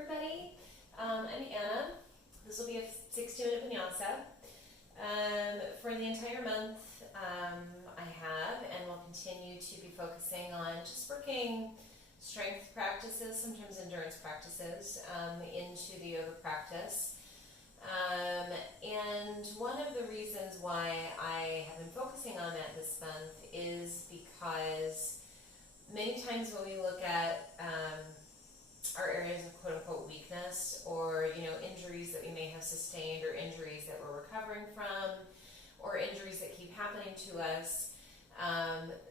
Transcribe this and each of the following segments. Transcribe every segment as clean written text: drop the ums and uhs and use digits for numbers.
everybody. I'm Anna. This will be a 60-minute vinyasa. For the entire month, I have and will continue to be focusing on just working strength practices, sometimes endurance practices, into the yoga practice. And one of the reasons why I have been focusing on that this month is because many times when we look at our areas of quote-unquote weakness, or injuries that we may have sustained, or injuries that we're recovering from, or injuries that keep happening to us,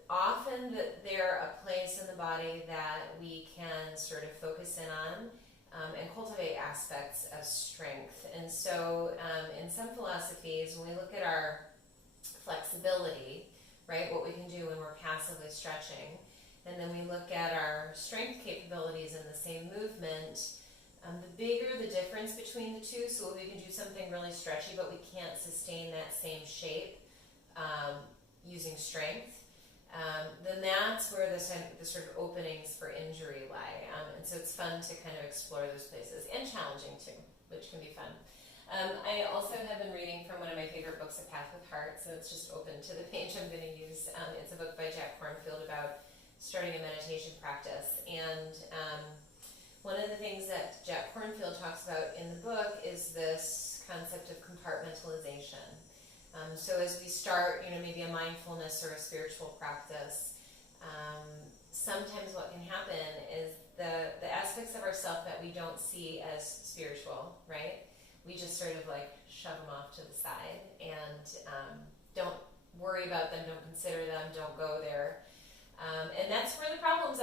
often they're a place in the body that we can sort of focus in on and cultivate aspects of strength. And so in some philosophies, when we look at our flexibility, right, what we can do when we're passively stretching, and then we look at our strength capabilities in the same movement, the bigger the difference between the two, so we can do something really stretchy but we can't sustain that same shape using strength, then that's where the sort of openings for injury lie. And so it's fun to kind of explore those places, and challenging too, which can be fun. I also have been reading from one of my favorite books, A Path with Heart, so it's just open to the page I'm going to use. It's a book by Jack Kornfield about starting a meditation practice. And one of the things that Jack Kornfield talks about in the book is this concept of compartmentalization. So as we start, maybe a mindfulness or a spiritual practice, sometimes what can happen is the aspects of ourself that we don't see as spiritual, right? We just sort of like shove them off to the side and don't worry about them, don't consider them, don't go there. And that's where the problems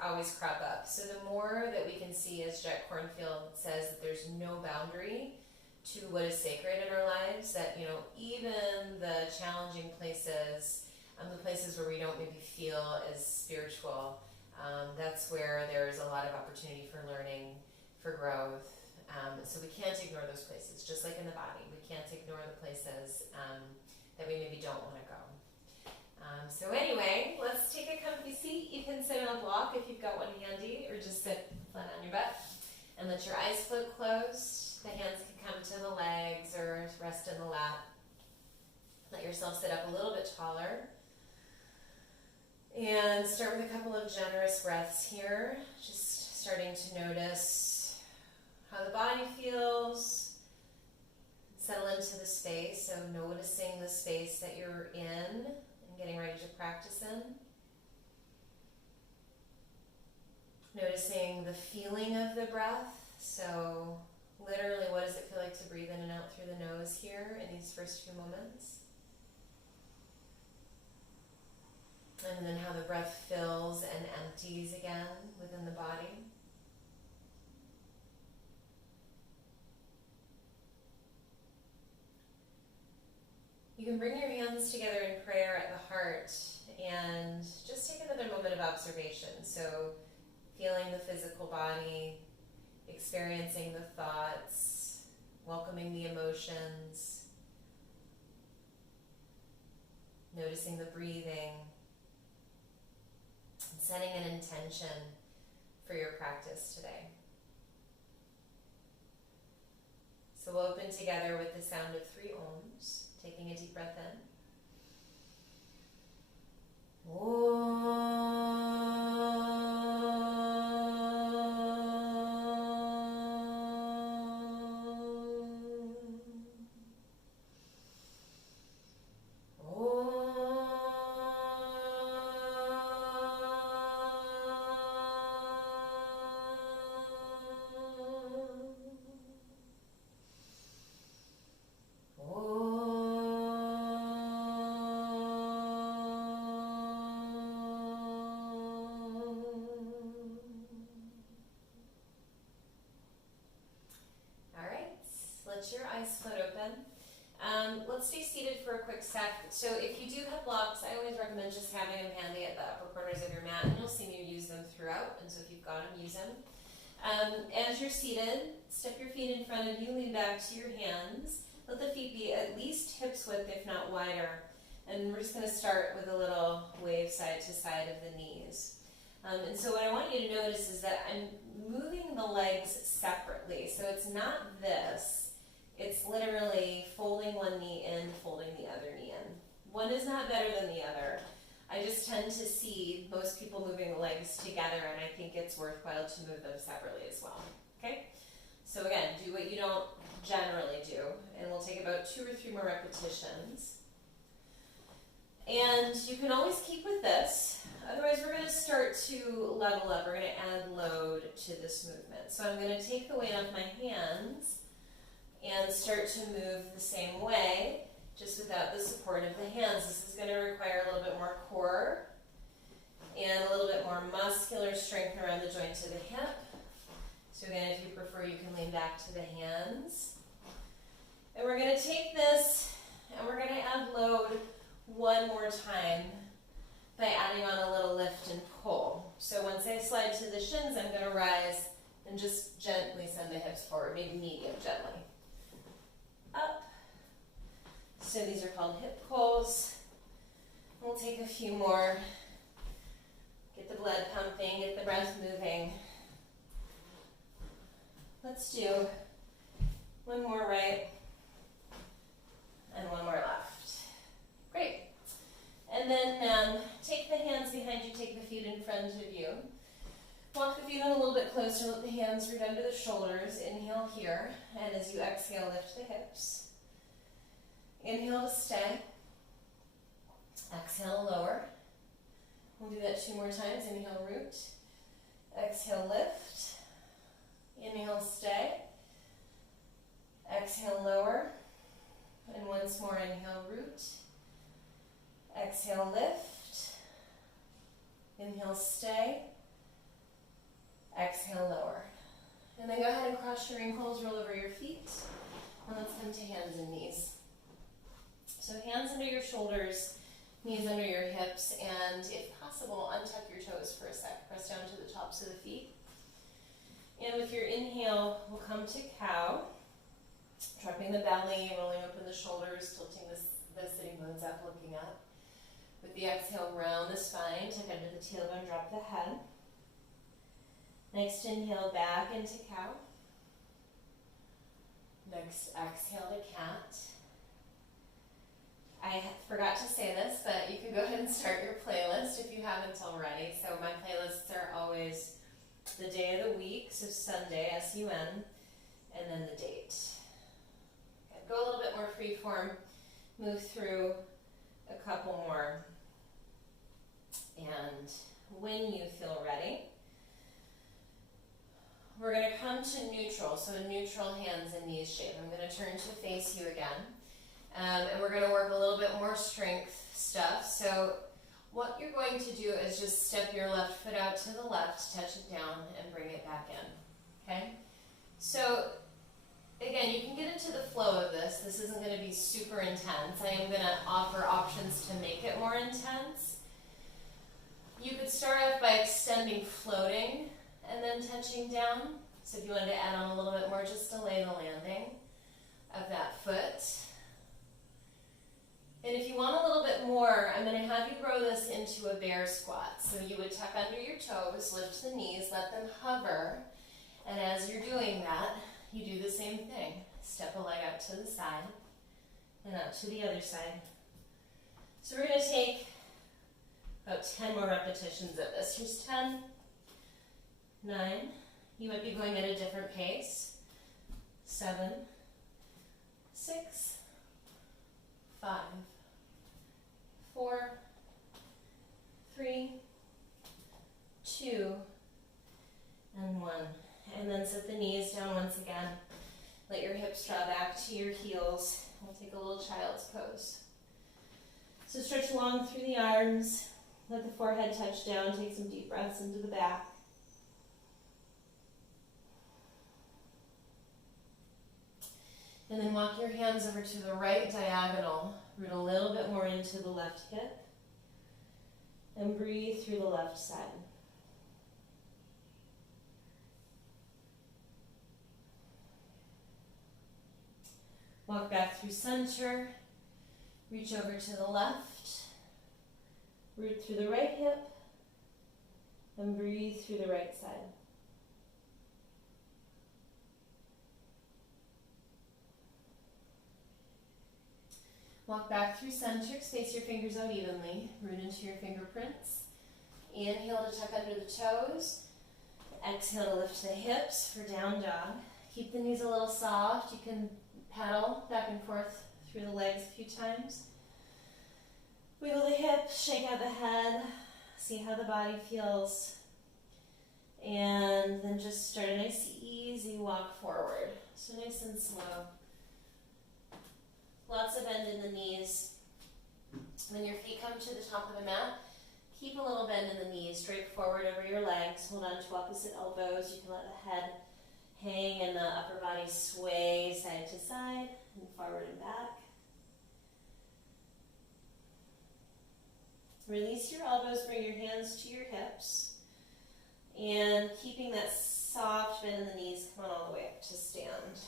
always crop up. So the more that we can see, as Jack Kornfield says, that there's no boundary to what is sacred in our lives, that even the challenging places, the places where we don't maybe feel as spiritual, that's where there's a lot of opportunity for learning, for growth. So we can't ignore those places, just like in the body. We can't ignore the places that we maybe don't want to go. So anyway, let's take a comfy seat. You can sit on a block if you've got one handy, or just sit flat on your butt and let your eyes float closed. The hands can come to the legs or rest in the lap. Let yourself sit up a little bit taller. And start with a couple of generous breaths here. Just starting to notice how the body feels. Settle into the space, so noticing the space that you're in, getting ready to practice in. Noticing the feeling of the breath. So literally, what does it feel like to breathe in and out through the nose here in these first few moments? And then how the breath fills and empties again within the body. You can bring your hands together in prayer at the heart and just take another moment of observation. So feeling the physical body, experiencing the thoughts, welcoming the emotions, noticing the breathing, and setting an intention for your practice today. So we'll open together with the sound of 3 ohms. Taking a deep breath in. Let your eyes float open. Let's stay seated for a quick sec. So if you do have blocks, I always recommend just having them handy at the upper corners of your mat, and you'll see me use them throughout, and so if you've got them, use them. As you're seated, step your feet in front of you, lean back to your hands. Let the feet be at least hips width, if not wider. And we're just going to start with a little wave side to side of the knees. And so what I want you to notice is that I'm moving the legs separately. So it's not this. It's literally folding one knee in, folding the other knee in. One is not better than the other. I just tend to see most people moving the legs together, and I think it's worthwhile to move them separately as well. Okay? So again, do what you don't generally do, and we'll take about 2 or 3 more repetitions. And you can always keep with this. Otherwise, we're going to start to level up. We're going to add load to this movement. So I'm going to take the weight off my hands and start to move the same way, just without the support of the hands. This is going to require a little bit more core and a little bit more muscular strength around the joint of the hip. So again, if you prefer, you can lean back to the hands. And we're going to take this and we're going to add load one more time by adding on a little lift and pull. So once I slide to the shins, I'm going to rise and just gently send the hips forward, maybe medium gently. Up. So these are called hip pulls. We'll take a few more. Get the blood pumping, get the breath moving. Let's do one more right and one more left. Great. And then take the hands behind you, take the feet in front of you. Walk the feet in a little bit closer, let the hands root under the shoulders. Inhale here, and as you exhale, lift the hips. Inhale to stay. Exhale, lower. We'll do that 2 more times. Inhale, root. Exhale, lift. Inhale, stay. Exhale, lower. And once more, inhale, root. Exhale, lift. Inhale, stay. Exhale, lower. And then go ahead and cross your ankles, roll over your feet. And let's come to hands and knees. So hands under your shoulders, knees under your hips, and if possible, untuck your toes for a sec. Press down to the tops of the feet. And with your inhale, we'll come to cow. Dropping the belly, rolling open the shoulders, tilting the sitting bones up, looking up. With the exhale, round the spine, tuck under the tailbone, drop the head. Next inhale, back into cow. Next exhale to cat. I forgot to say this, but you can go ahead and start your playlist if you haven't already. So my playlists are always the day of the week, so Sunday, S-U-N, and then the date. Okay, go a little bit more free form, move through a couple more. And when you feel ready, we're going to come to neutral, so a neutral hands and knees shape. I'm going to turn to face you again. And we're going to work a little bit more strength stuff. So what you're going to do is just step your left foot out to the left, touch it down, and bring it back in. Okay? So again, you can get into the flow of this. This isn't going to be super intense. I am going to offer options to make it more intense. You could start off by extending, floating, and then touching down. So if you wanted to add on a little bit more, just delay the landing of that foot. And if you want a little bit more, I'm going to have you grow this into a bear squat. So you would tuck under your toes, lift the knees, let them hover. And as you're doing that, you do the same thing. Step a leg out to the side and out to the other side. So we're going to take about 10 more repetitions of this. Here's 10, 9. You might be going at a different pace. 7, 6, 5, 4, 3, 2, and 1. And then set the knees down once again. Let your hips draw back to your heels. We'll take a little child's pose. So stretch long through the arms. Let the forehead touch down. Take some deep breaths into the back. And then walk your hands over to the right diagonal. Root a little bit more into the left hip. And breathe through the left side. Walk back through center. Reach over to the left. Root through the right hip. And breathe through the right side. Walk back through center, space your fingers out evenly, root into your fingerprints. Inhale to tuck under the toes. Exhale to lift the hips for down dog. Keep the knees a little soft. You can paddle back and forth through the legs a few times. Wiggle the hips, shake out the head, see how the body feels. And then just start a nice easy walk forward. So nice and slow. Lots of bend in the knees. When your feet come to the top of the mat, keep a little bend in the knees, drape forward over your legs, hold on to opposite elbows. You can let the head hang and the upper body sway side to side and forward and back. Release your elbows, bring your hands to your hips. And keeping that soft bend in the knees, come on all the way up to stand.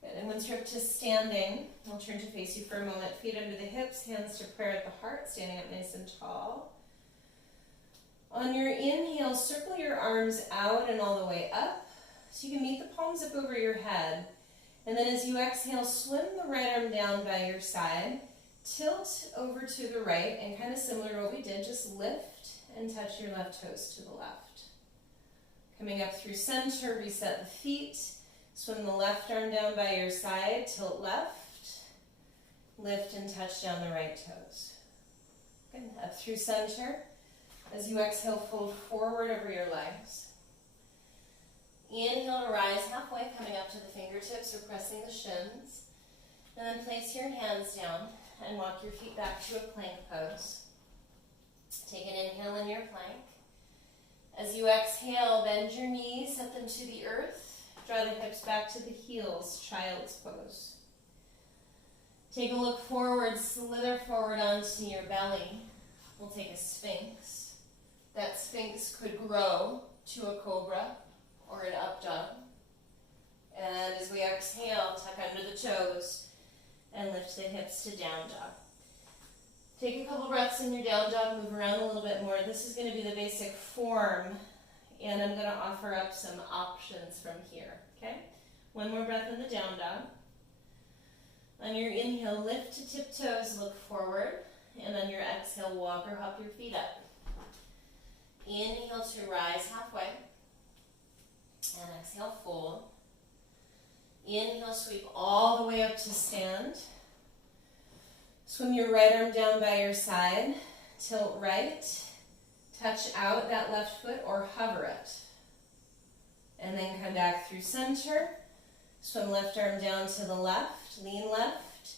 Good, and once you're up to standing, I'll turn to face you for a moment. Feet under the hips, hands to prayer at the heart, standing up nice and tall. On your inhale, circle your arms out and all the way up, so you can meet the palms up over your head. And then as you exhale, swim the right arm down by your side, tilt over to the right, and kind of similar to what we did, just lift and touch your left toes to the left. Coming up through center, reset the feet, swim the left arm down by your side, tilt left, lift and touch down the right toes. Good, up through center. As you exhale, fold forward over your legs. Inhale to rise halfway, coming up to the fingertips or pressing the shins. And then place your hands down and walk your feet back to a plank pose. Take an inhale in your plank. As you exhale, bend your knees, set them to the earth. Draw the hips back to the heels, child's pose. Take a look forward, slither forward onto your belly. We'll take a sphinx. That sphinx could grow to a cobra or an up dog. And as we exhale, tuck under the toes and lift the hips to down dog. Take a couple breaths in your down dog, move around a little bit more. This is going to be the basic form, and I'm going to offer up some options from here, okay? One more breath in the down dog. On your inhale, lift to tiptoes, look forward, and on your exhale, walk or hop your feet up. Inhale to rise halfway, and exhale, fold. Inhale, sweep all the way up to stand. Swim your right arm down by your side, tilt right, touch out that left foot or hover it. And then come back through center, swim left arm down to the left, lean left,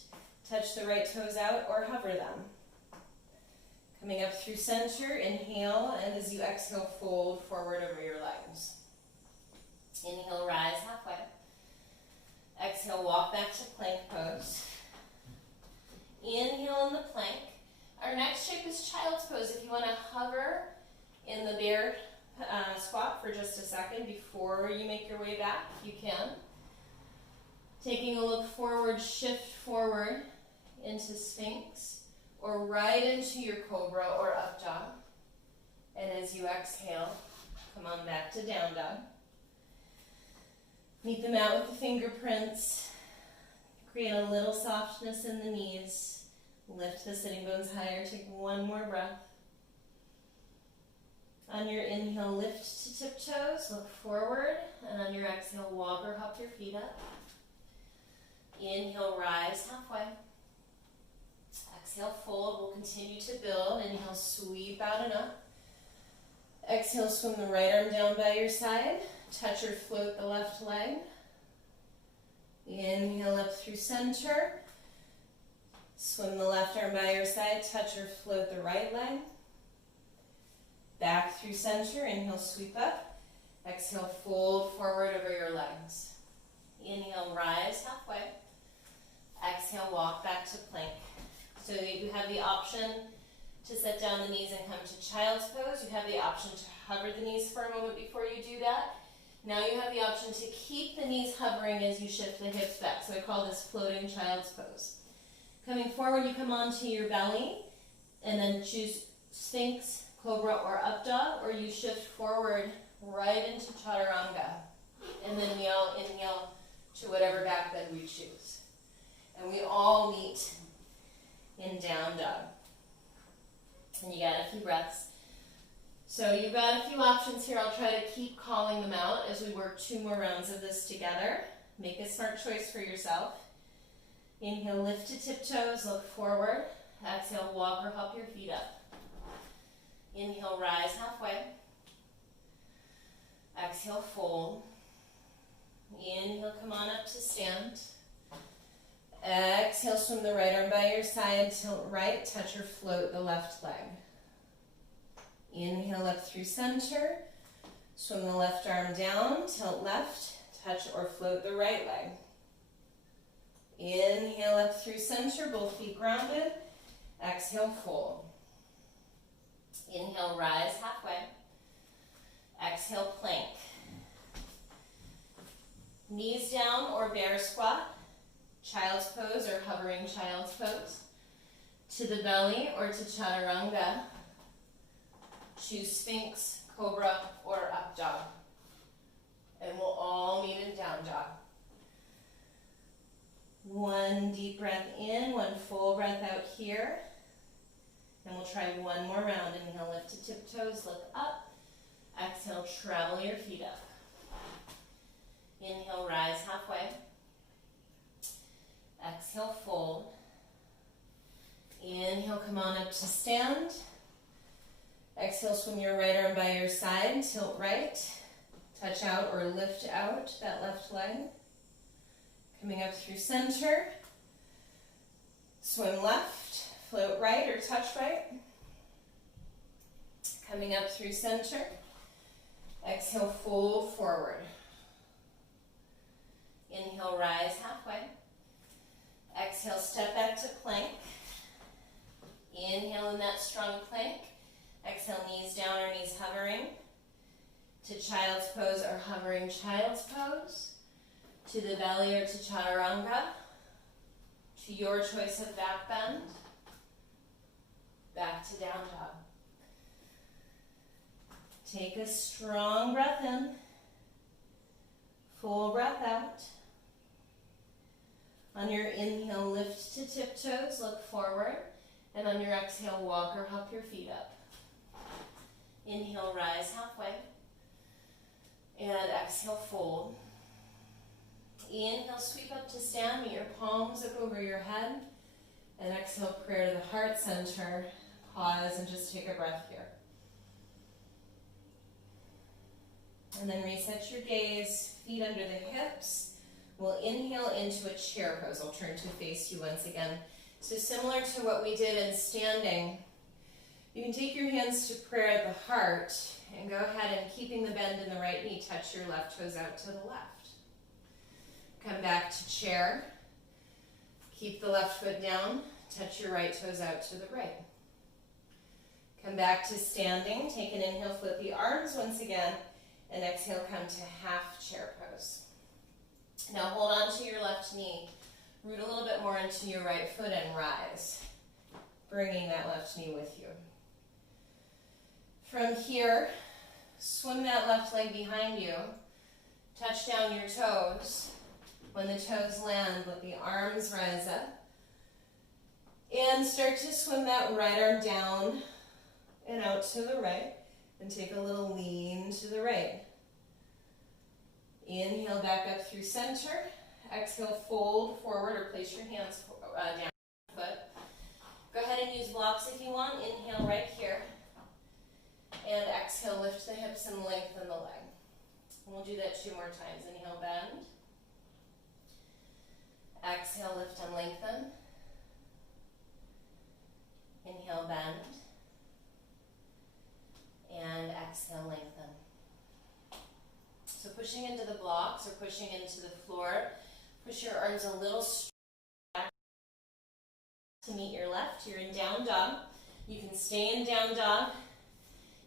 touch the right toes out or hover them. Coming up through center, inhale, and as you exhale, fold forward over your legs. Inhale, rise halfway. Exhale, walk back to plank pose. Inhale in the plank. Our next shape is child's pose. If you want to hover in the bear squat for just a second before you make your way back, you can. Taking a look forward, shift forward into sphinx or right into your cobra or up dog. And as you exhale, come on back to down dog. Meet them out with the fingerprints. Create a little softness in the knees. Lift the sitting bones higher. Take one more breath. On your inhale, lift to tiptoes. Look forward. And on your exhale, walk or hop your feet up. Inhale, rise halfway. Exhale, fold. We'll continue to build. Inhale, sweep out and up. Exhale, swim the right arm down by your side. Touch or float the left leg. Inhale up through center. Swim the left arm by your side. Touch or float the right leg. Back through center. Inhale, sweep up. Exhale, fold forward over your legs. Inhale, rise halfway. Exhale, walk back to plank. So you have the option to set down the knees and come to child's pose. You have the option to hover the knees for a moment before you do that. Now you have the option to keep the knees hovering as you shift the hips back. So I call this floating child's pose. Coming forward, you come onto your belly and then choose sphinx, cobra or up dog, or you shift forward right into chaturanga. And then we all inhale to whatever back bend we choose. And we all meet in down dog. And you got a few breaths. So you've got a few options here. I'll try to keep calling them out as we work 2 more rounds of this together. Make a smart choice for yourself. Inhale, lift to tiptoes, look forward. Exhale, walk or hop your feet up. Inhale, rise halfway. Exhale, fold. Inhale, come on up to stand. Exhale, swim the right arm by your side, tilt right, touch or float the left leg. Inhale up through center, swim the left arm down, tilt left, touch or float the right leg. Inhale up through center, both feet grounded. Exhale, fold. Inhale, rise halfway. Exhale, plank. Knees down or bear squat. Child's pose or hovering child's pose. To the belly or to chaturanga. Choose Sphinx, Cobra, or Up Dog. And we'll all meet in Down Dog. 1 deep breath in, 1 full breath out here. And we'll try 1 more round. Inhale, lift to tiptoes, look up. Exhale, travel your feet up. Inhale, rise halfway. Exhale, fold. Inhale, come on up to stand. Exhale, swim your right arm by your side, tilt right, touch out or lift out that left leg. Coming up through center, swim left, float right or touch right. Coming up through center, exhale, fold forward. Inhale, rise halfway. Exhale, step back to plank. Inhale in that strong plank. Exhale, knees down or knees hovering. To child's pose or hovering child's pose. To the belly or to chaturanga. To your choice of back bend. Back to down dog. Take a strong breath in. Full breath out. On your inhale, lift to tiptoes, look forward. And on your exhale, walk or hop your feet up. Inhale, rise halfway. And exhale, fold. Inhale, sweep up to stand, meet your palms up over your head. And exhale, prayer to the heart center. Pause and just take a breath here. And then reset your gaze, feet under the hips. We'll inhale into a chair pose. I'll turn to face you once again. So similar to what we did in standing, you can take your hands to prayer at the heart and go ahead and keeping the bend in the right knee, touch your left toes out to the left. Come back to chair. Keep the left foot down, touch your right toes out to the right. Come back to standing, take an inhale, flip the arms once again, and exhale, come to half chair pose. Now hold on to your left knee, root a little bit more into your right foot and rise, bringing that left knee with you. From here, swim that left leg behind you, touch down your toes. When the toes land, let the arms rise up. And start to swim that right arm down and out to the right. And take a little lean to the right. Inhale back up through center. Exhale, fold forward or place your hands down your foot. Go ahead and use blocks if you want. Inhale right here. And exhale, lift the hips and lengthen the leg. And we'll do that 2 more times. Inhale, bend. Exhale, lift and lengthen. Inhale, bend. And exhale, lengthen. So pushing into the blocks or pushing into the floor. Push your arms a little straight to meet your left. You're in down dog. You can stay in down dog.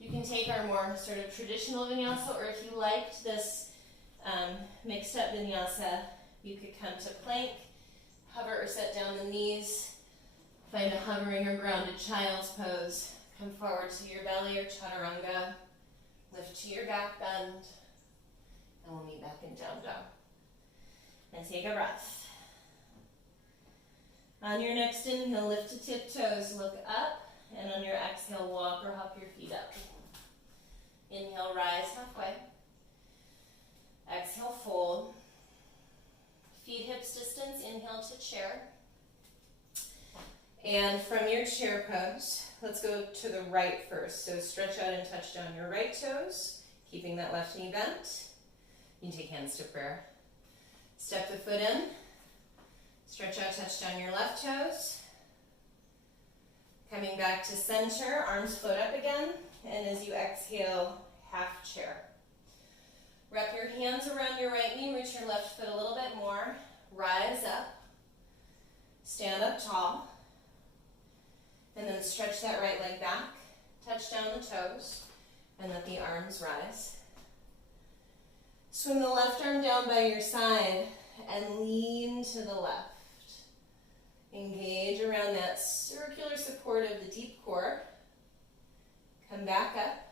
You can take our more sort of traditional vinyasa, or if you liked this mixed up vinyasa, you could come to plank, hover or set down the knees, find a hovering or grounded child's pose, Come forward to your belly or chaturanga. Lift to your back bend. And we'll meet back in down dog. And take a breath. On your next inhale, lift to tiptoes, look up. And on your exhale, walk or hop your feet up. Inhale, rise halfway. Exhale, fold. Feet hips distance, inhale to chair. And from your chair pose, let's go to the right first. So stretch out and touch down your right toes, keeping that left knee bent. You can take hands to prayer. Step the foot in. Stretch out, touch down your left toes. Coming back to center, arms float up again. And as you exhale, half chair. Wrap your hands around your right knee, reach your left foot a little bit more. Rise up. Stand up tall. And then stretch that right leg back. Touch down the toes. And let the arms rise. Swing the left arm down by your side and lean to the left. Engage around that circular support of the deep core. Come back up.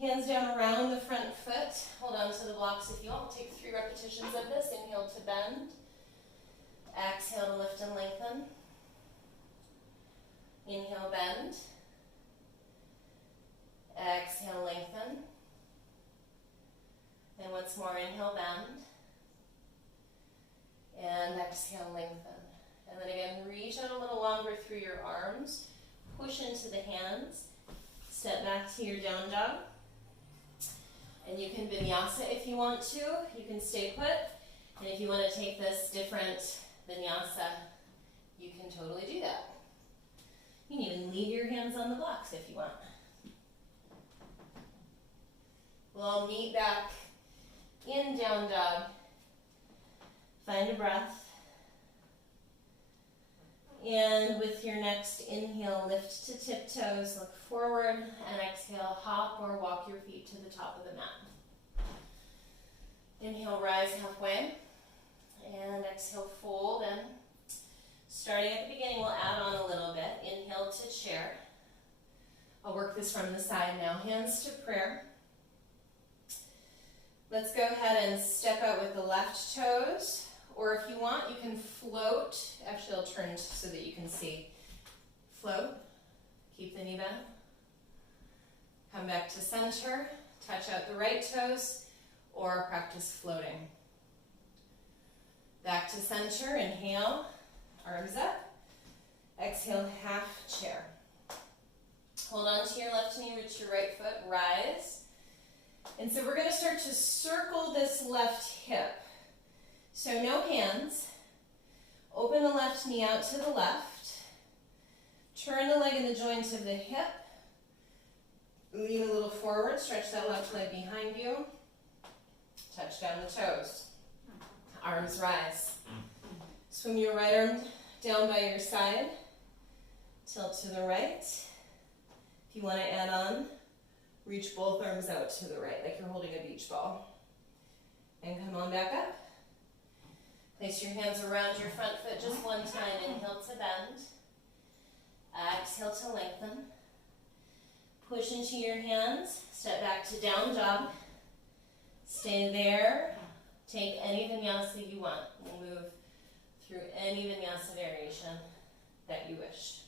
Hands down around the front foot. Hold on to the blocks if you want. We'll take 3 repetitions of this. Inhale to bend. Exhale to lift and lengthen. Inhale, bend. Exhale, lengthen. And once more, inhale, bend. And exhale, lengthen. And then again, reach out a little longer through your arms. Push into the hands. Step back to your down dog. And you can vinyasa if you want to. You can stay put. And if you want to take this different vinyasa, you can totally do that. You can even leave your hands on the blocks if you want. We'll all meet back in down dog. Find a breath. And with your next inhale, lift to tiptoes, look forward, and exhale, hop or walk your feet to the top of the mat. Inhale, rise halfway, and exhale, fold in. Starting at the beginning, we'll add on a little bit. Inhale to chair. I'll work this from the side now. Hands to prayer. Let's go ahead and step out with the left toes. Or if you want, you can float. Actually, I'll turn so that you can see. Float. Keep the knee bent. Come back to center. Touch out the right toes. Or practice floating. Back to center. Inhale. Arms up. Exhale, half chair. Hold on to your left knee. Reach your right foot. Rise. And so we're going to start to circle this left hip. So no hands. Open the left knee out to the left. Turn the leg in the joint of the hip. Lean a little forward. Stretch that left leg behind you. Touch down the toes. Arms rise. Swing your right arm down by your side. Tilt to the right. If you want to add on, reach both arms out to the right like you're holding a beach ball. And come on back up. Place your hands around your front foot just one time. Inhale to bend. Exhale to lengthen. Push into your hands. Step back to down dog. Stay there. Take any vinyasa you want. And move through any vinyasa variation that you wish.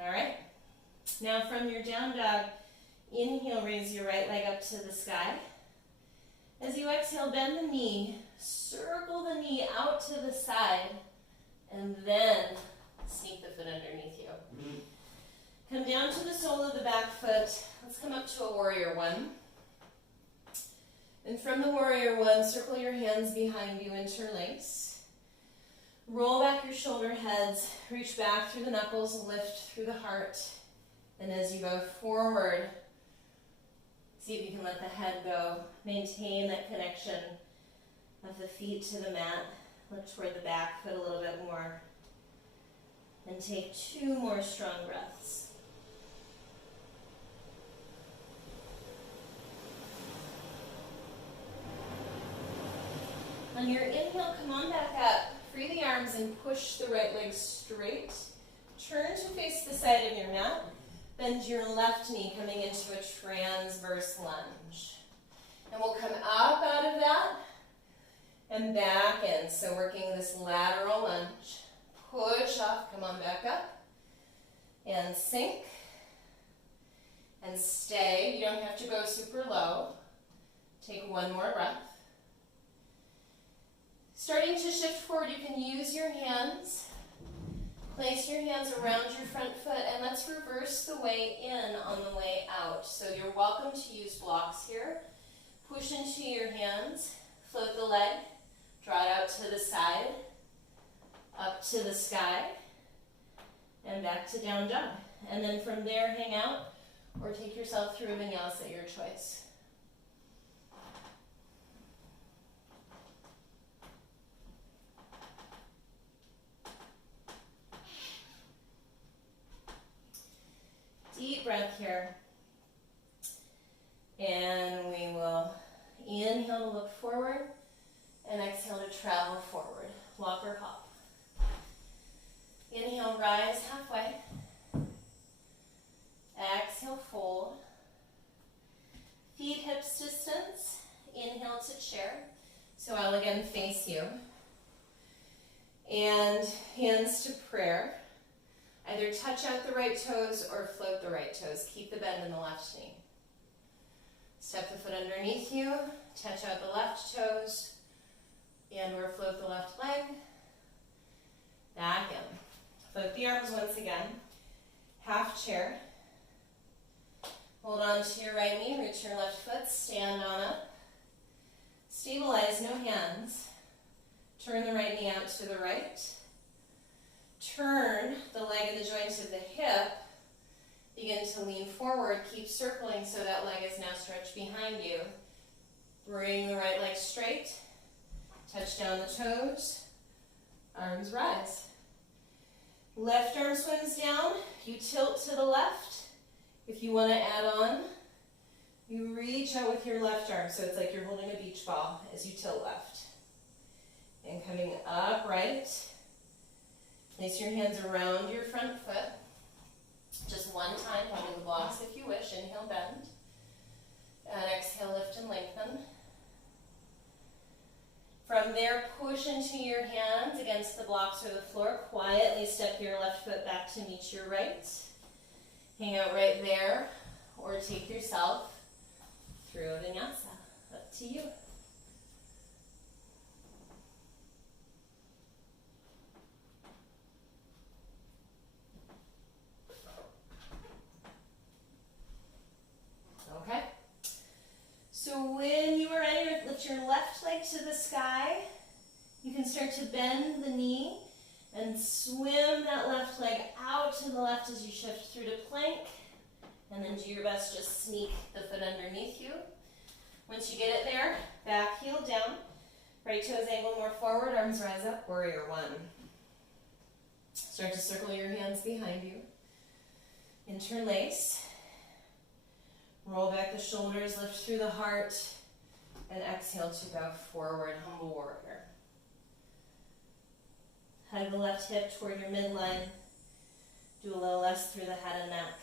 All right. Now from your down dog, inhale, raise your right leg up to the sky. As you exhale, bend the knee, circle the knee out to the side, and then sneak the foot underneath you. Come down to the sole of the back foot. Let's come up to a warrior one. And from the warrior one, circle your hands behind you, interlace. Roll back your shoulder heads, reach back through the knuckles, lift through the heart. And as you go forward, see if you can let the head go. Maintain that connection of the feet to the mat. Look toward the back foot a little bit more. And take 2 more strong breaths. On your inhale, come on back up. Free the arms and push the right leg straight. Turn to face the side of your mat. Bend your left knee, coming into a transverse lunge. And we'll come up out of that and back in. So working this lateral lunge. Push off, come on back up. And sink. And stay. You don't have to go super low. Take one more breath. Starting to shift forward, you can use your hands. Place your hands around your front foot, and let's reverse the way in on the way out. So you're welcome to use blocks here. Push into your hands, float the leg, draw it out to the side, up to the sky, and back to down dog. And then from there, hang out, or take yourself through a vinyasa at your choice. Deep breath here. And we will inhale to look forward and exhale to travel forward. Walk or hop. Inhale, rise halfway. Exhale, fold. Feet hips distance. Inhale to chair. So I'll again face you. And hands to prayer. Either touch out the right toes or float the right toes. Keep the bend in the left knee. Step the foot underneath you, touch out the left toes, and or float the left leg. Back in. Float the arms once again. Half chair. Hold on to your right knee, reach your left foot, stand on up. Stabilize, no hands. Turn the right knee out to the right. Turn the leg and the joint of the hip. Begin to lean forward. Keep circling so that leg is now stretched behind you. Bring the right leg straight. Touch down the toes. Arms rise. Left arm swims down. You tilt to the left. If you want to add on, you reach out with your left arm. So it's like you're holding a beach ball as you tilt left. And coming up right. Place your hands around your front foot. Just one time, holding the blocks if you wish. Inhale, bend. And exhale, lift and lengthen. From there, push into your hands against the blocks or the floor. Quietly step your left foot back to meet your right. Hang out right there, or take yourself through a vinyasa. Up to you. Okay. So when you are ready, lift your left leg to the sky. You can start to bend the knee and swim that left leg out to the left as you shift through to plank. And then do your best, just sneak the foot underneath you. Once you get it there, back heel down. Right toes angle more forward, arms rise up, warrior one. Start to circle your hands behind you. Interlace. Roll back the shoulders, lift through the heart, and exhale to go forward, humble warrior. Hug the left hip toward your midline. Do a little less through the head and neck.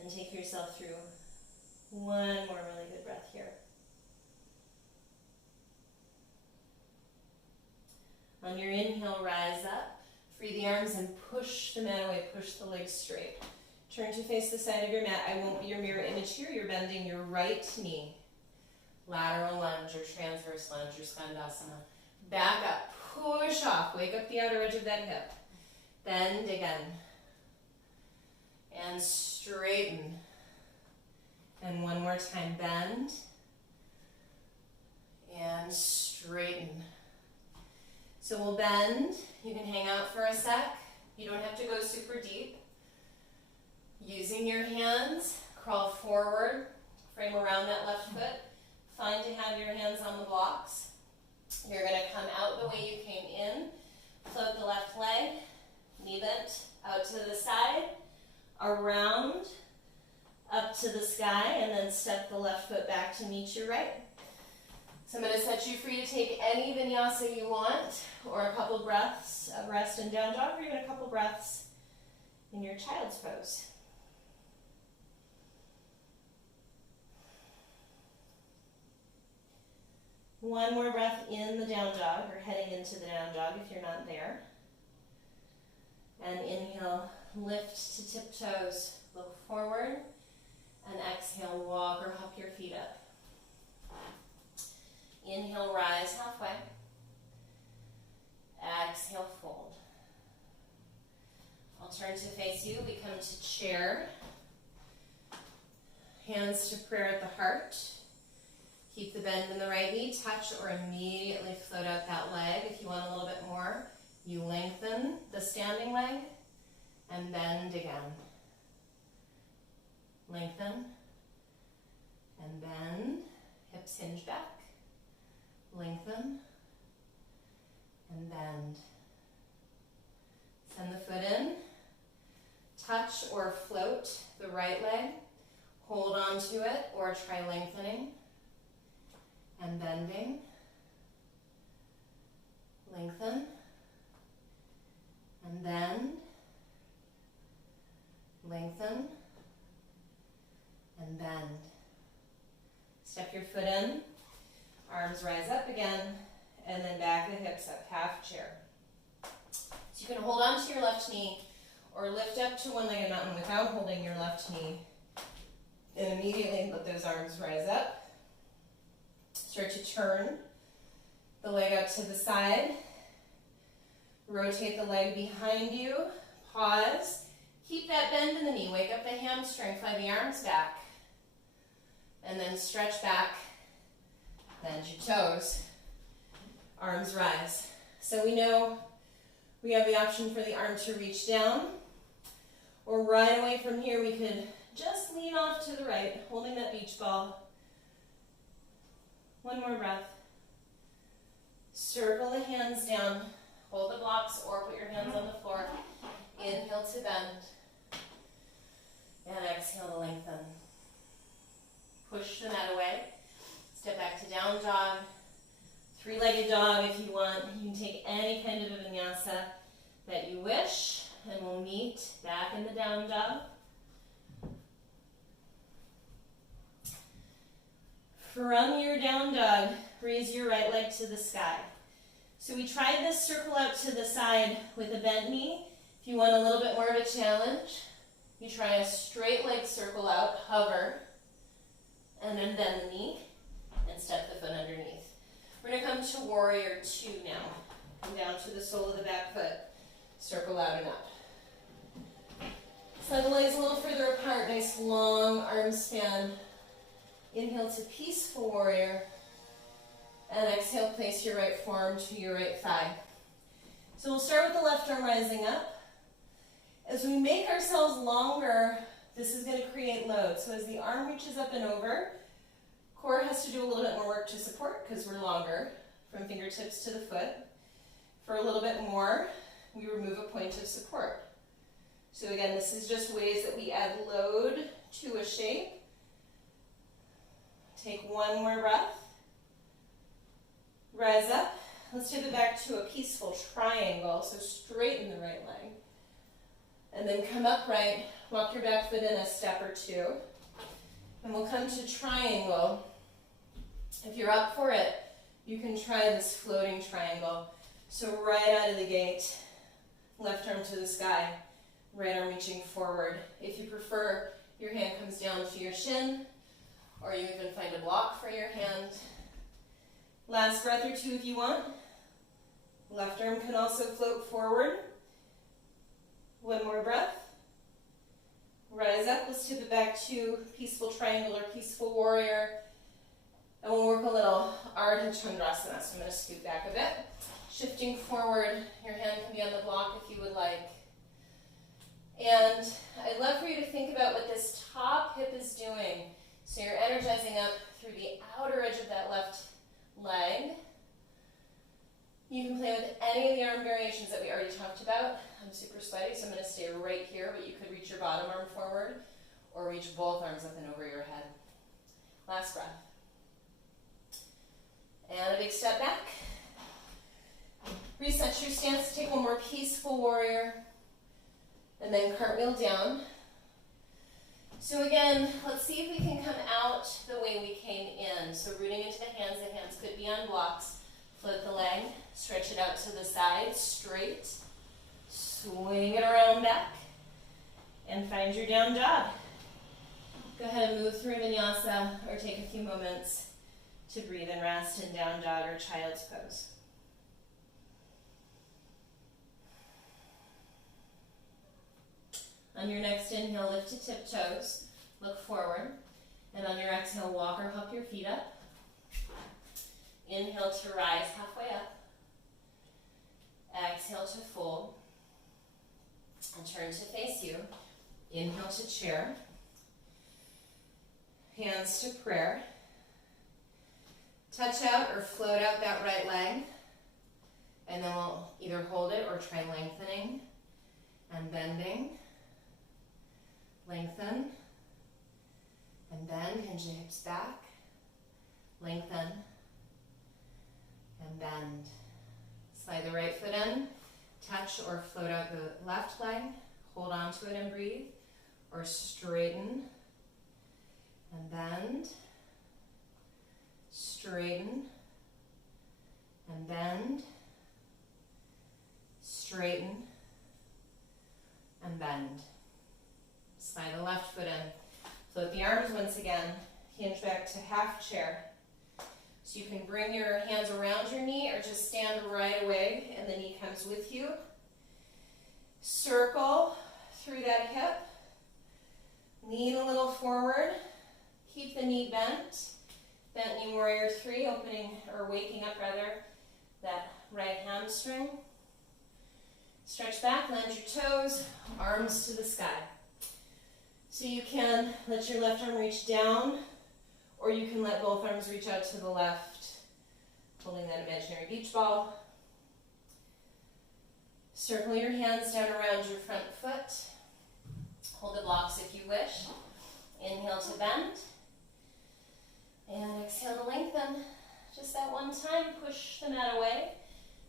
And take yourself through one more really good breath here. On your inhale, rise up. Free the arms and push the mat away, push the legs straight. Turn to face the side of your mat. I won't be your mirror image here. You're bending your right knee. Lateral lunge or transverse lunge or skandasana. Back up. Push off. Wake up the outer edge of that hip. Bend again. And straighten. And one more time. Bend. And straighten. So we'll bend. You can hang out for a sec. You don't have to go super deep. Using your hands, crawl forward, frame around that left foot. Fine to have your hands on the blocks. You're going to come out the way you came in. Float the left leg, knee bent, out to the side, around, up to the sky, and then step the left foot back to meet your right. So I'm going to set you free to take any vinyasa you want, or a couple breaths of rest and down dog, or even a couple breaths in your child's pose. One more breath in the down dog, or heading into the down dog if you're not there. And inhale, lift to tiptoes, look forward, and exhale, walk or hop your feet up. Inhale, rise halfway. Exhale, fold. I'll turn to face you. We come to chair. Hands to prayer at the heart. Keep the bend in the right knee. Touch or immediately float out that leg. If you want a little bit more, you lengthen the standing leg and bend again. Lengthen and bend. Hips hinge back. Lengthen and bend. Send the foot in. Touch or float the right leg. Hold on to it or try lengthening and bending. Lengthen and bend. Lengthen and bend. Step your foot in. Arms rise up again, and then back the hips up, half chair. So you can hold on to your left knee or lift up to one-legged mountain without holding your left knee. And immediately let those arms rise up. Start to turn the leg out to the side. Rotate the leg behind you. Pause. Keep that bend in the knee. Wake up the hamstring. Fly the arms back. And then stretch back. Bend your toes. Arms rise. So we know we have the option for the arm to reach down, or right away from here we could just lean off to the right, holding that beach ball. One more breath. Circle the hands down. Hold the blocks or put your hands on the floor. Inhale to bend. And exhale to lengthen. Push the mat away. Step back to down dog, three-legged dog if you want. You can take any kind of a vinyasa that you wish, and we'll meet back in the down dog. From your down dog, raise your right leg to the sky. So we tried this circle out to the side with a bent knee. If you want a little bit more of a challenge, you try a straight leg circle out, hover, and then bend the knee. And step the foot underneath. We're going to come to warrior two now. Come down to the sole of the back foot. Circle out and up. Slide the legs a little further apart. Nice long arm span. Inhale to peaceful warrior. And exhale, place your right forearm to your right thigh. So we'll start with the left arm rising up. As we make ourselves longer, this is going to create load. So as the arm reaches up and over, core has to do a little bit more work to support because we're longer from fingertips to the foot. For a little bit more, we remove a point of support. So again, this is just ways that we add load to a shape. Take one more breath. Rise up. Let's tip it back to a peaceful triangle, so straighten the right leg. And then come upright, walk your back foot in a step or two. And we'll come to triangle. If you're up for it, you can try this floating triangle. So right out of the gate, left arm to the sky, right arm reaching forward. If you prefer, your hand comes down to your shin, or you even find a block for your hand. Last breath or two if you want. Left arm can also float forward. One more breath. Rise up. Let's tip it back to peaceful triangle or peaceful warrior. And we'll work a little Ardha Chandrasana. So I'm going to scoot back a bit. Shifting forward, your hand can be on the block if you would like. And I'd love for you to think about what this top hip is doing. So you're energizing up through the outer edge of that left leg. You can play with any of the arm variations that we already talked about. I'm super sweaty, so I'm going to stay right here, but you could reach your bottom arm forward or reach both arms up and over your head. Last breath. And a big step back. Reset your stance, take one more peaceful warrior, and then cartwheel down. So again, let's see if we can come out the way we came in. So rooting into the hands could be on blocks. Float the leg, stretch it out to the side, straight. Swing it around back, and find your down dog. Go ahead and move through vinyasa, or take a few moments to breathe and rest in down dog or child's pose. On your next inhale, lift to tiptoes, look forward, and on your exhale, walk or hop your feet up. Inhale to rise halfway up. Exhale to fold, and turn to face you. Inhale to chair. Hands to prayer. Touch out or float out that right leg, and then we'll either hold it or try lengthening and bending. Lengthen and bend, hinge the hips back. Lengthen and bend. Slide the right foot in, touch or float out the left leg, hold on to it and breathe, or straighten and bend, straighten and bend, straighten and bend. Slide the left foot in. Float the arms once again. Hinge back to half chair. So you can bring your hands around your knee or just stand right away and the knee comes with you. Circle through that hip. Lean a little forward. Keep the knee bent. Bent knee warrior 3, opening or waking up rather that right hamstring. Stretch back, land your toes, arms to the sky. So you can let your left arm reach down, or you can let both arms reach out to the left, holding that imaginary beach ball. Circle your hands down around your front foot. Hold the blocks if you wish. Inhale to bend. And exhale to lengthen. Just that one time, push the mat away.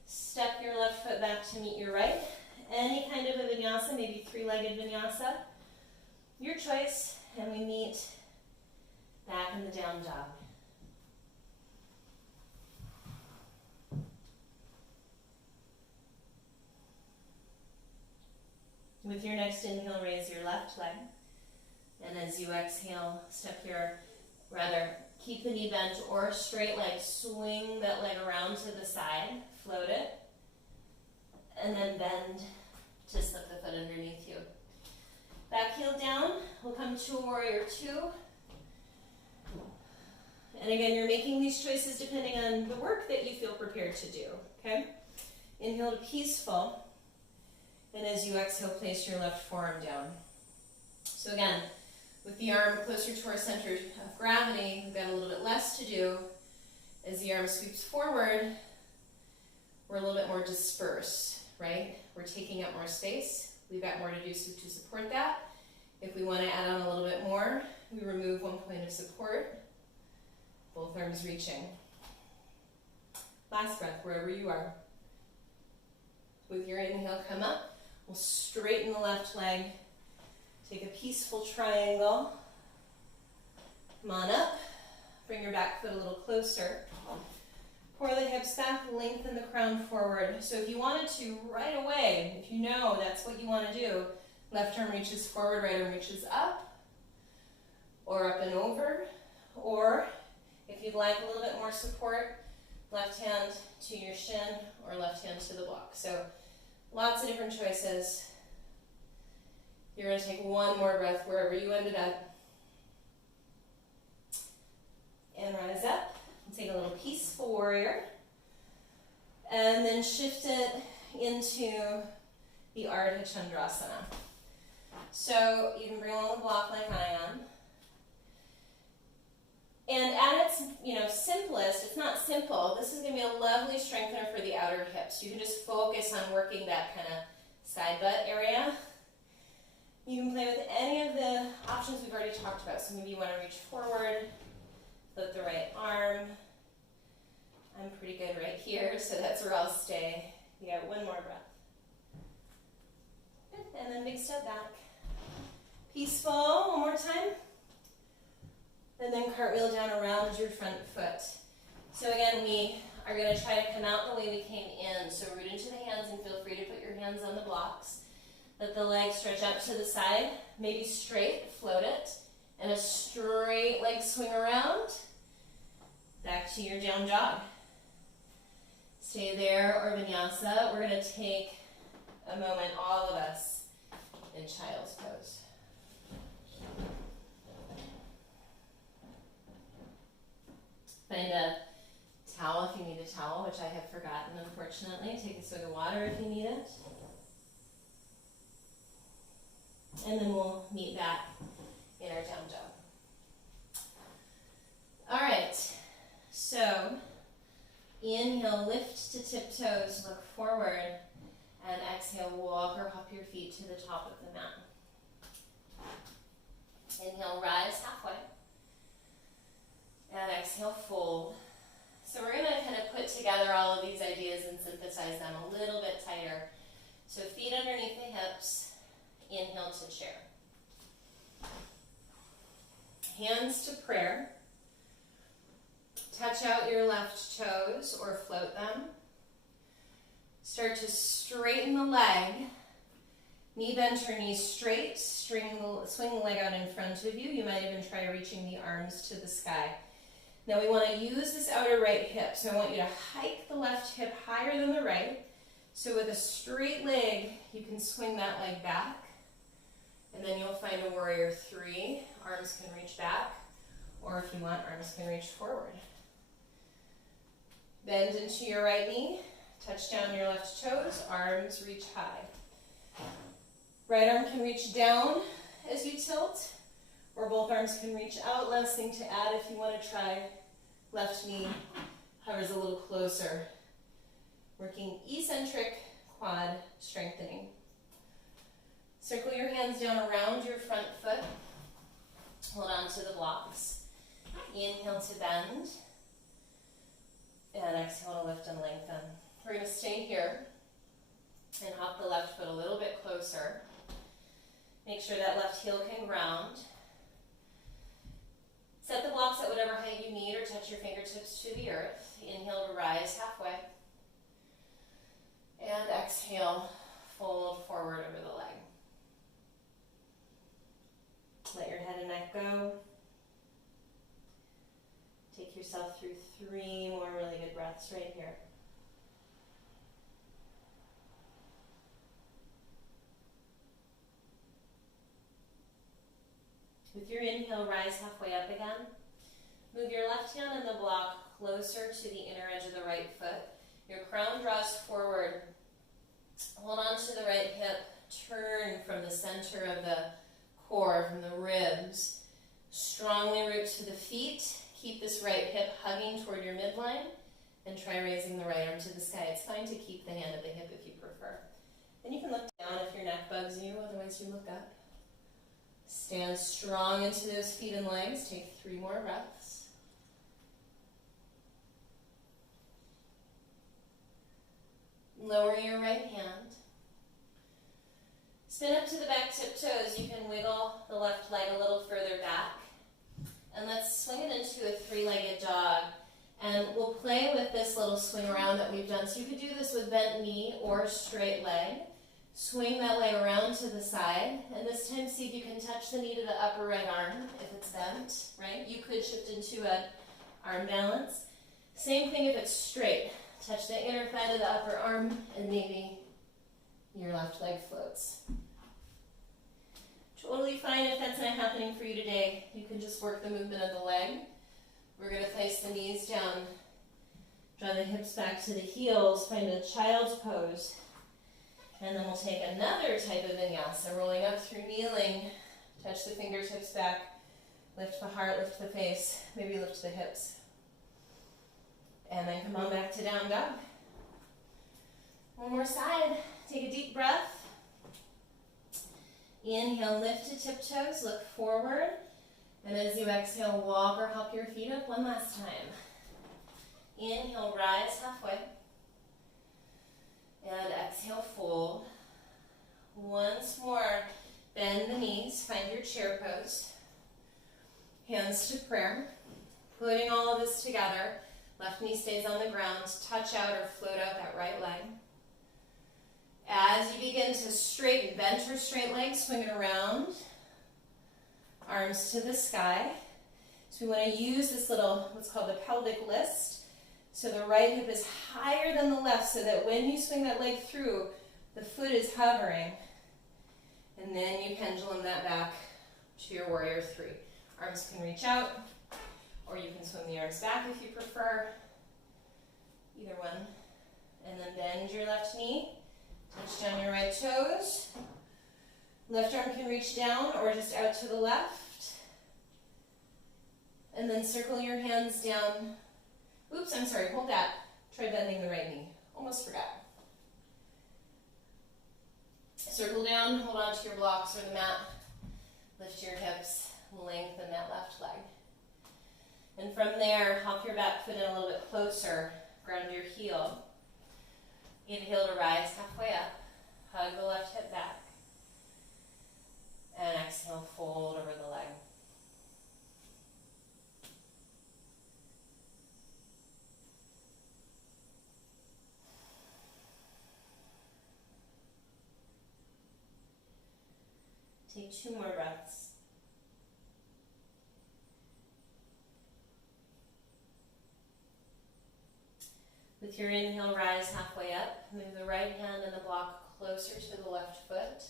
Step your left foot back to meet your right. Any kind of a vinyasa, maybe 3-legged vinyasa. Your choice, and we meet back in the down dog. With your next inhale, raise your left leg. And as you exhale, keep the knee bent or straight leg. Swing that leg around to the side, float it, and then bend to slip the foot underneath you. Back heel down, we'll come to warrior 2. And again, you're making these choices depending on the work that you feel prepared to do, okay? Inhale to peaceful, and as you exhale, place your left forearm down. So again, with the arm closer to our center of gravity, we've got a little bit less to do. As the arm sweeps forward, we're a little bit more dispersed, right? We're taking up more space. We've got more to do to support that. If we want to add on a little bit more, we remove one point of support, both arms reaching. Last breath, wherever you are. With your inhale, come up. We'll straighten the left leg. Take a peaceful triangle. Come on up. Bring your back foot a little closer. Pour the hips back, lengthen the crown forward. So if you wanted to, right away, if you know that's what you want to do, left arm reaches forward, right arm reaches up, or up and over, or if you'd like a little bit more support, left hand to your shin or left hand to the block. So lots of different choices. You're going to take one more breath wherever you ended up. And rise up. Take a little peaceful warrior. And then shift it into the Ardha Chandrasana. So you can bring along the block like I am. And at its simplest, it's not simple, this is going to be a lovely strengthener for the outer hips. You can just focus on working that kind of side butt area. You can play with any of the options we've already talked about. So maybe you want to reach forward, flip the right arm, I'm pretty good right here, so that's where I'll stay. You got one more breath. Good. And then big step back. Peaceful, one more time. And then cartwheel down around your front foot. So again, we are going to try to come out the way we came in. So root into the hands and feel free to put your hands on the blocks. Let the legs stretch out to the side, maybe straight, float it, and a straight leg swing around. Back to your down dog. Stay there, or vinyasa. We're going to take a moment, all of us, in child's pose. Find a towel if you need a towel, which I have forgotten, unfortunately. Take a swig of water if you need it. And then we'll meet back in our down dog. All right, so inhale, lift to tiptoes, look forward, and exhale, walk or hop your feet to the top of the mat. Inhale, rise halfway. And exhale, fold. So we're going to kind of put together all of these ideas and synthesize them a little bit tighter. So feet underneath the hips, inhale to chair. Hands to prayer. Touch out your left toes or float them. Start to straighten the leg. Knee bend, your knees straight. Swing the leg out in front of you. You might even try reaching the arms to the sky. Now we want to use this outer right hip. So I want you to hike the left hip higher than the right. So with a straight leg, you can swing that leg back. And then you'll find a warrior three. Arms can reach back. Or if you want, arms can reach forward. Bend into your right knee. Touch down your left toes. Arms reach high. Right arm can reach down as you tilt. Or both arms can reach out. Last thing to add, if you want to try, left knee hovers a little closer. Working eccentric quad strengthening. Circle your hands down around your front foot. Hold on to the blocks. Inhale to bend. And exhale to lift and lengthen. We're going to stay here and hop the left foot a little bit closer. Make sure that left heel can ground. Set the blocks at whatever height you need or touch your fingertips to the earth. Inhale to rise halfway. And exhale, fold forward over the leg. Let your head and neck go. Take yourself through 3 more really good breaths right here. With your inhale, rise halfway up again. Move your left hand in the block closer to the inner edge of the right foot. Your crown draws forward. Hold on to the right hip. Turn from the center of the core, from the ribs. Strongly root to the feet. Keep this right hip hugging toward your midline. And try raising the right arm to the sky. It's fine to keep the hand at the hip if you prefer. And you can look down if your neck bugs you, otherwise you look up. Stand strong into those feet and legs. Take 3 more breaths. Lower your right hand. Spin up to the back tiptoes. You can wiggle the left leg a little further back. And let's swing it into a 3-legged dog. And we'll play with this little swing around that we've done. So you could do this with bent knee or straight leg. Swing that leg around to the side, and this time see if you can touch the knee to the upper right arm if it's bent, right? You could shift into an arm balance. Same thing if it's straight. Touch the inner thigh to the upper arm, and maybe your left leg floats. Totally fine if that's not happening for you today. You can just work the movement of the leg. We're going to place the knees down, draw the hips back to the heels, find a child's pose. And then we'll take another type of vinyasa, rolling up through kneeling. Touch the fingertips back. Lift the heart, lift the face. Maybe lift the hips. And then come on back to down dog. One more side. Take a deep breath. Inhale, lift to tiptoes. Look forward. And as you exhale, walk or hop your feet up one last time. Inhale, rise halfway. And exhale, fold. Once more, bend the knees, find your chair pose. Hands to prayer. Putting all of this together. Left knee stays on the ground. Touch out or float out that right leg. As you begin to straighten, bent or straight leg, swing it around. Arms to the sky. So we want to use this little, what's called the pelvic list. So the right hip is higher than the left so that when you swing that leg through, the foot is hovering. And then you pendulum that back to your warrior three. Arms can reach out, or you can swing the arms back if you prefer. Either one. And then bend your left knee. Touch down your right toes. Left arm can reach down or just out to the left. And then circle your hands down. Oops, I'm sorry, hold that. Try bending the right knee. Almost forgot. Circle down, hold on to your blocks or the mat. Lift your hips, lengthen that left leg. And from there, hop your back foot in a little bit closer. Ground your heel. Inhale to rise halfway up. Hug the left hip back. And exhale, fold over the leg. Take 2 more breaths. With your inhale, rise halfway up. Move the right hand and the block closer to the left foot.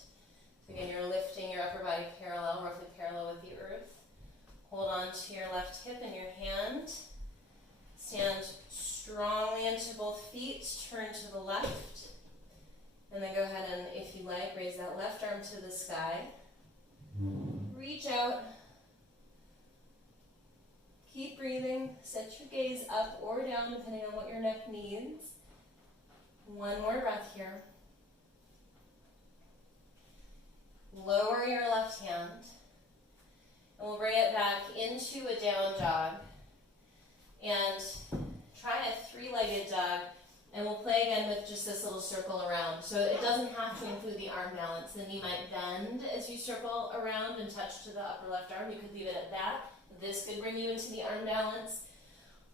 So again, you're lifting your upper body parallel, roughly parallel with the earth. Hold on to your left hip and your hand. Stand strongly into both feet. Turn to the left. And then go ahead and, if you like, raise that left arm to the sky. Reach out. Keep breathing. Set your gaze up or down depending on what your neck needs. One more breath here. Lower your left hand. And we'll bring it back into a down dog. And try a 3-legged dog. And we'll play again with just this little circle around. So it doesn't have to include the arm balance. The knee might bend as you circle around and touch to the upper left arm. You could leave it at that. This could bring you into the arm balance.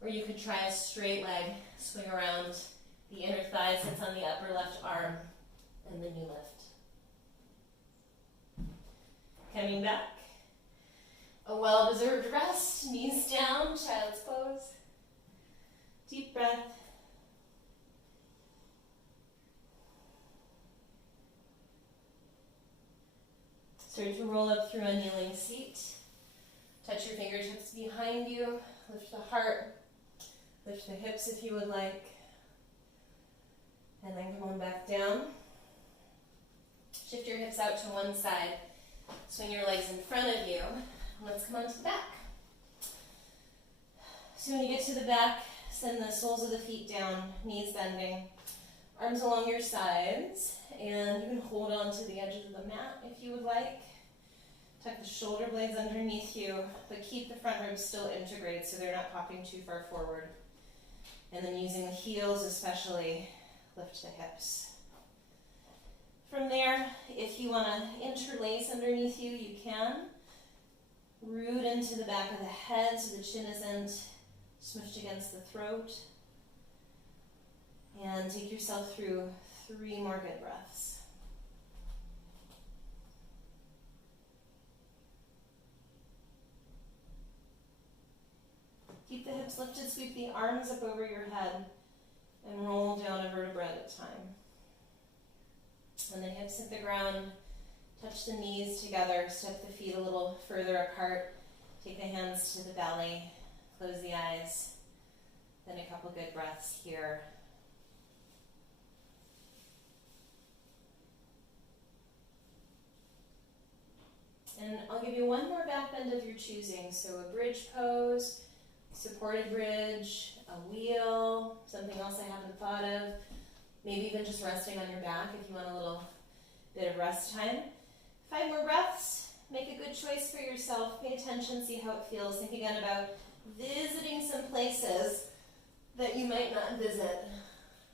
Or you could try a straight leg, swing around. The inner thigh sits on the upper left arm, and then you lift. Coming back. A well-deserved rest. Knees down, child's pose. Deep breath. Start to roll up through a kneeling seat. Touch your fingertips behind you. Lift the heart. Lift the hips if you would like. And then come on back down. Shift your hips out to one side. Swing your legs in front of you. Let's come on to the back. So when you get to the back, send the soles of the feet down, knees bending, arms along your sides, and you can hold on to the edges of the mat if you would like. Tuck the shoulder blades underneath you, but keep the front ribs still integrated so they're not popping too far forward. And then using the heels especially, lift the hips. From there, if you want to interlace underneath you, you can. Root into the back of the head so the chin isn't smushed against the throat. And take yourself through 3 more good breaths. Keep the hips lifted, sweep the arms up over your head, and roll down a vertebra at a time. And the hips hit the ground, touch the knees together, step the feet a little further apart, take the hands to the belly, close the eyes, then a couple good breaths here. And I'll give you one more back bend of your choosing. So a bridge pose, supported bridge, a wheel, something else I haven't thought of. Maybe even just resting on your back if you want a little bit of rest time. 5 more breaths. Make a good choice for yourself. Pay attention, see how it feels. Think again about visiting some places that you might not visit,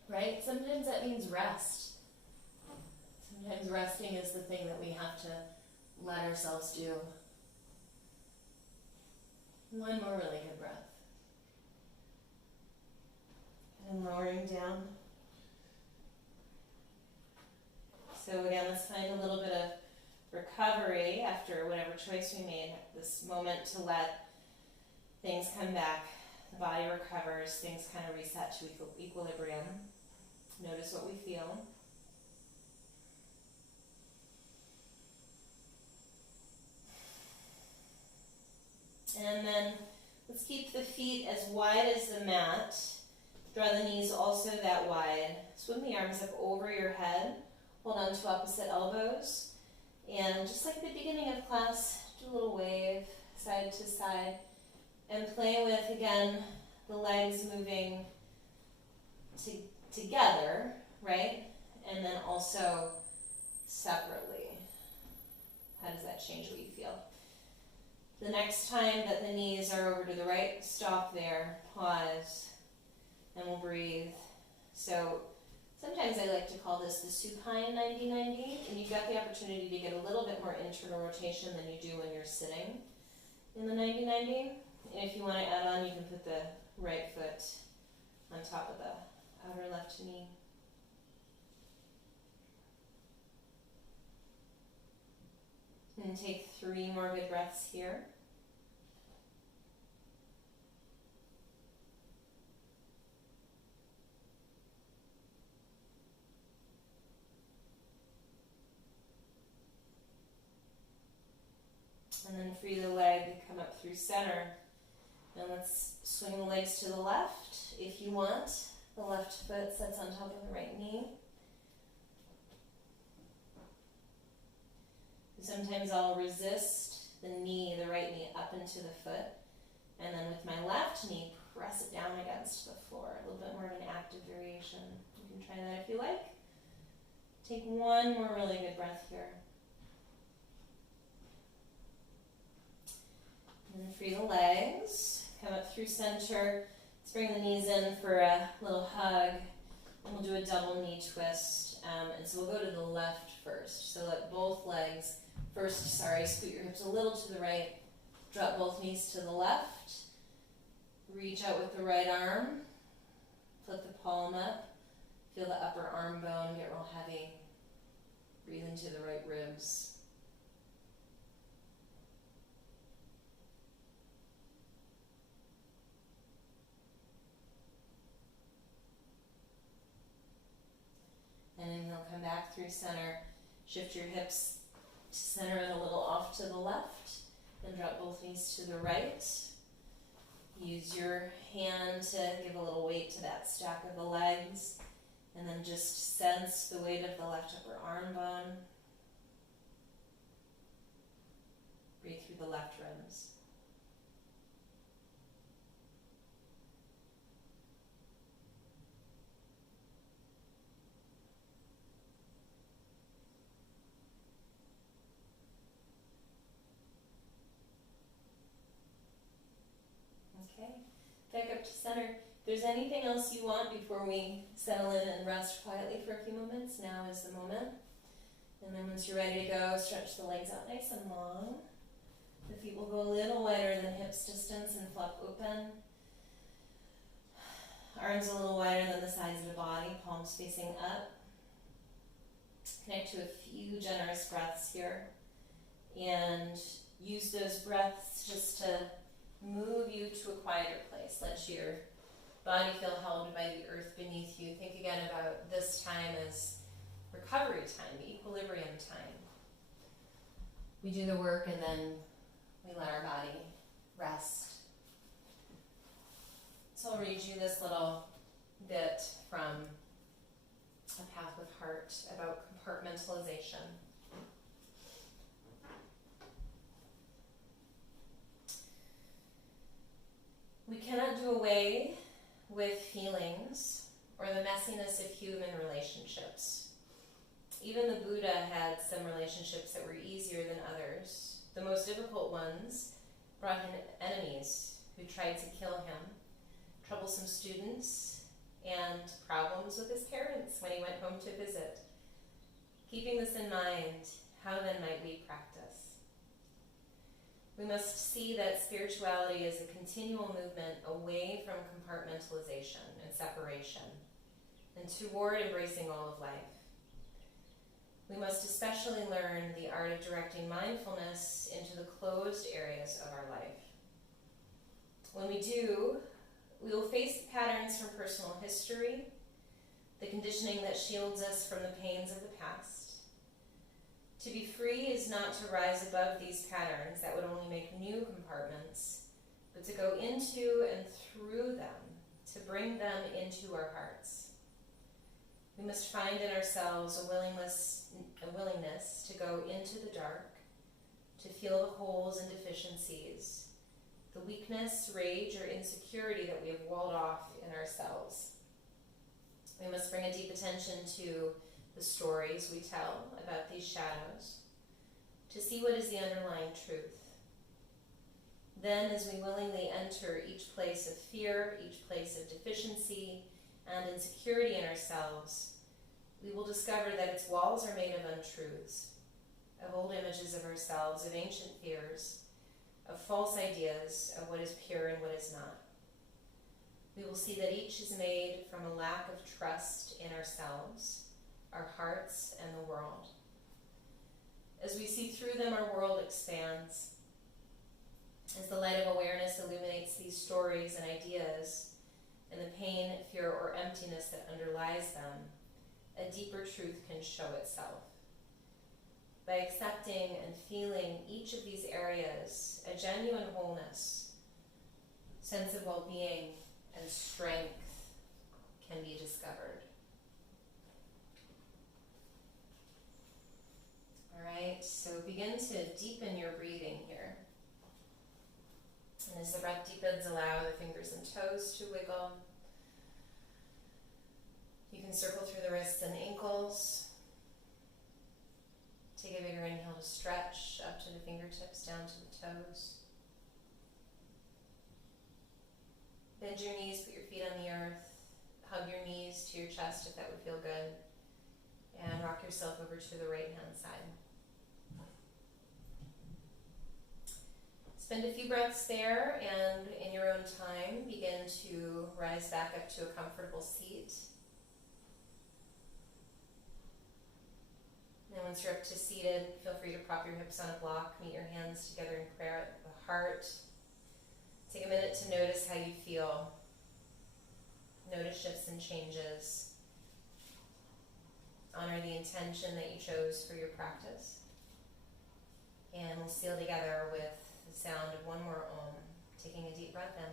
right? Sometimes that means rest. Sometimes resting is the thing that we have to let ourselves do. One more really good breath. And lowering down. So again, let's find a little bit of recovery after whatever choice we made. This moment to let things come back. The body recovers, things kind of reset to equilibrium. Notice what we feel. And then let's keep the feet as wide as the mat. Draw the knees also that wide. Swing the arms up over your head. Hold on to opposite elbows. And just like the beginning of class, do a little wave side to side. And play with, again, the legs moving together, right? And then also separately. How does that change what you feel? The next time that the knees are over to the right, stop there, pause, and we'll breathe. So sometimes I like to call this the supine 90-90, and you've got the opportunity to get a little bit more internal rotation than you do when you're sitting in the 90-90. And if you want to add on, you can put the right foot on top of the outer left knee. And take 3 more good breaths here. And then free the leg, come up through center. And let's swing the legs to the left if you want. The left foot sits on top of the right knee. Sometimes I'll resist the knee, the right knee, up into the foot. And then with my left knee, press it down against the floor. A little bit more of an active variation. You can try that if you like. Take 1 more really good breath here. And then free the legs. Come up through center. Let's bring the knees in for a little hug. And we'll do a double knee twist. And so we'll go to the left first. So let both legs scoot your hips a little to the right. Drop both knees to the left. Reach out with the right arm. Flip the palm up. Feel the upper arm bone get real heavy. Breathe into the right ribs. And then you'll come back through center. Shift your hips to center and a little off to the left. And drop both knees to the right. Use your hand to give a little weight to that stack of the legs. And then just sense the weight of the left upper arm bone. Breathe through the left ribs. Okay, back up to center. If there's anything else you want before we settle in and rest quietly for a few moments, now is the moment. And then once you're ready to go, stretch the legs out nice and long. The feet will go a little wider than hips distance and flop open. Arms a little wider than the sides of the body, palms facing up. Connect to a few generous breaths here. And use those breaths just to move you to a quieter place. Let your body feel held by the earth beneath you. Think again about this time as recovery time, equilibrium time. We do the work and then we let our body rest. So I'll read you this little bit from A Path with Heart about compartmentalization. We cannot do away with feelings or the messiness of human relationships. Even the Buddha had some relationships that were easier than others. The most difficult ones brought him enemies who tried to kill him, troublesome students and problems with his parents when he went home to visit. Keeping this in mind, how then might we practice? We must see that spirituality is a continual movement away from compartmentalization and separation and toward embracing all of life. We must especially learn the art of directing mindfulness into the closed areas of our life. When we do, we will face the patterns from personal history, the conditioning that shields us from the pains of the past. To be free is not to rise above these patterns that would only make new compartments, but to go into and through them, to bring them into our hearts. We must find in ourselves a willingness to go into the dark, to feel the holes and deficiencies, the weakness, rage, or insecurity that we have walled off in ourselves. We must bring a deep attention to the stories we tell about these shadows, to see what is the underlying truth. Then, as we willingly enter each place of fear, each place of deficiency and insecurity in ourselves, we will discover that its walls are made of untruths, of old images of ourselves, of ancient fears, of false ideas of what is pure and what is not. We will see that each is made from a lack of trust in ourselves, our hearts, and the world. As we see through them, our world expands. As the light of awareness illuminates these stories and ideas, and the pain, fear, or emptiness that underlies them, a deeper truth can show itself. By accepting and feeling each of these areas, a genuine wholeness, sense of well-being, and strength can be discovered. All right, so begin to deepen your breathing here. And as the breath deepens, allow the fingers and toes to wiggle. You can circle through the wrists and ankles. Take a bigger inhale to stretch up to the fingertips, down to the toes. Bend your knees, put your feet on the earth. Hug your knees to your chest if that would feel good. And rock yourself over to the right hand side. Spend a few breaths there, and in your own time, begin to rise back up to a comfortable seat. And once you're up to seated, feel free to prop your hips on a block, meet your hands together in prayer at the heart. Take a minute to notice how you feel. Notice shifts and changes. Honor the intention that you chose for your practice. And we'll seal together with the sound of one more Om, taking a deep breath in.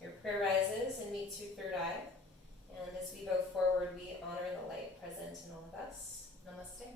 Your prayer rises and meets your third eye. And as we go forward, we honor the light present in all of us. Namaste.